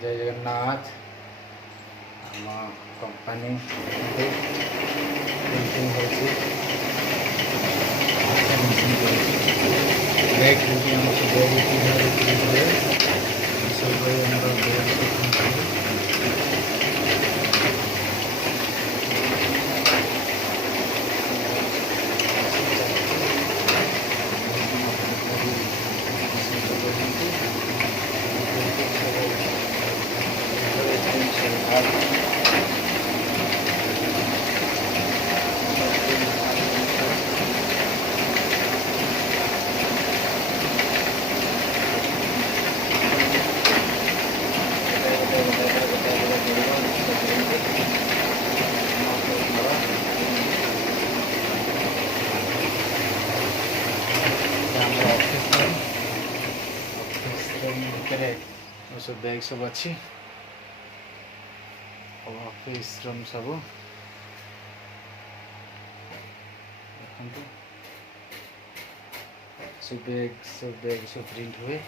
जय जगन्नाथ। आम company printing होची बैग होची हम सब बैग होची घर प्रिंट हुए सब भाई हमारा बैग प्रिंट हुए ଭିତରେ ସବୁ ବ୍ୟାଗ୍ ସବୁ ଅଛି ଅଫିସ୍ ରୁମ୍ ସବୁ ଦେଖନ୍ତୁ ସବୁ ବ୍ୟାଗ୍ ସବୁ ପ୍ରିଣ୍ଟ ହୁଏ।